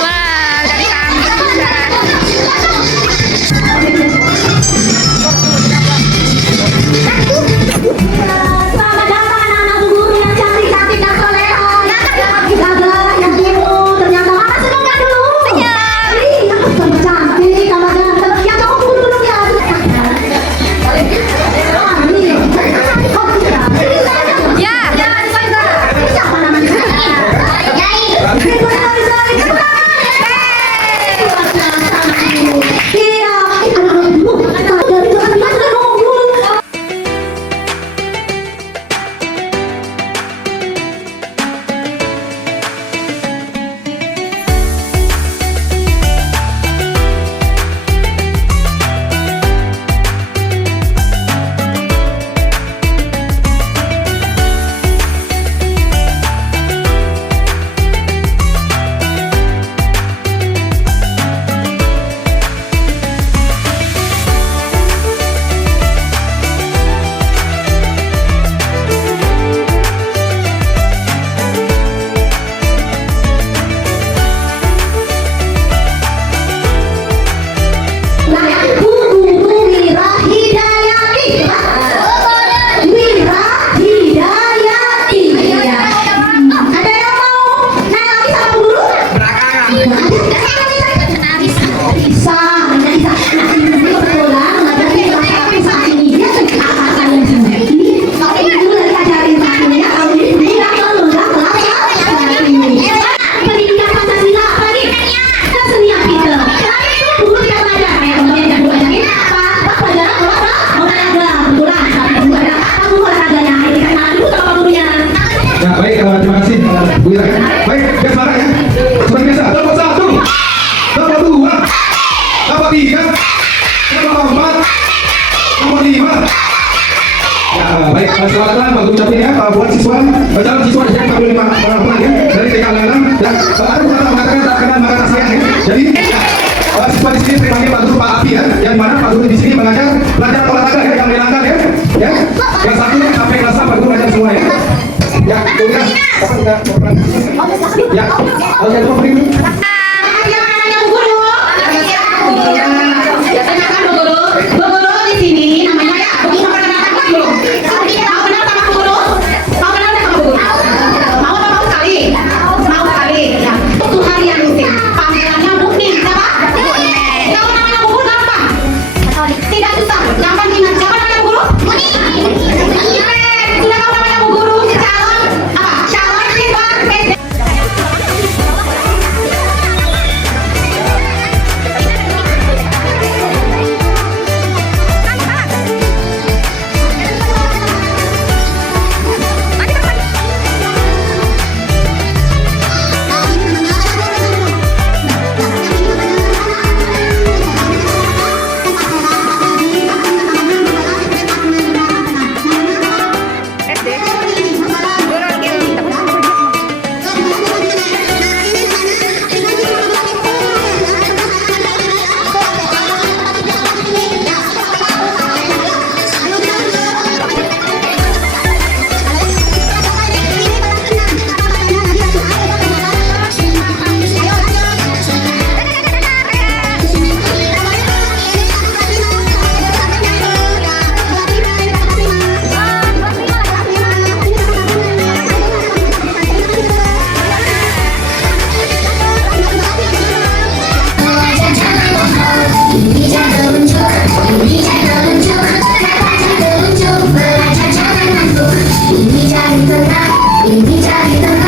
Wah, dari kampus Selamat datang anak-anak Bu Guru yang cantik-cantik dan soleha. Yang gagah, yang imut. Ternyata mana senyumnya dulu? Ih, yang cantik, tambah ganteng. Yang mau Bu Guru dulu ya. Siapa namanya? Iya, anak-anak Bu Guru. Dari jangan dimasukkan dong, Bu Guru. Ya baik, terima kasih Bu Ira. Baik, biar marah ya. Seperti biasa, nomor 1, nomor 2, nomor 3, nomor 4, nomor 5. Ya baik, selamat datang Pak Guru ucapin ya buat siswa, calon siswa yang kami 5 orang ya dari TK Lenang. Dan ada beberapa mengatakan tak kenal maka kasihan ya. Jadi siswa di sini dipanggil Pak Guru Pak Api ya, yang mana Pak Guru di sini mengajar pelajaran olahraga ya, yang menyenangkan ya. Ya, yang satu sampai kelas 6 Pak Guru mengajar semua ya. Ya, kemudian ya, kalau yang mau beri di sini namanya begini perkenalkan Pak Guru. Mau kenal sama Bu Guru? Mau kenal sama Bu Guru? Mau apa mau sekali? Mau sekali. Ya. Untuk hari yang penting. Panggilannya Mukmin, siapa? Kalau namanya Bu Guru gampang. Tidak susah. Gampang ingat. Siapa namanya Bu Guru? Mukmin. Sudah tahu namanya Bu Guru? Calon apa? Calon siswa SD. Ini jadi tenang, ini jadi tenang.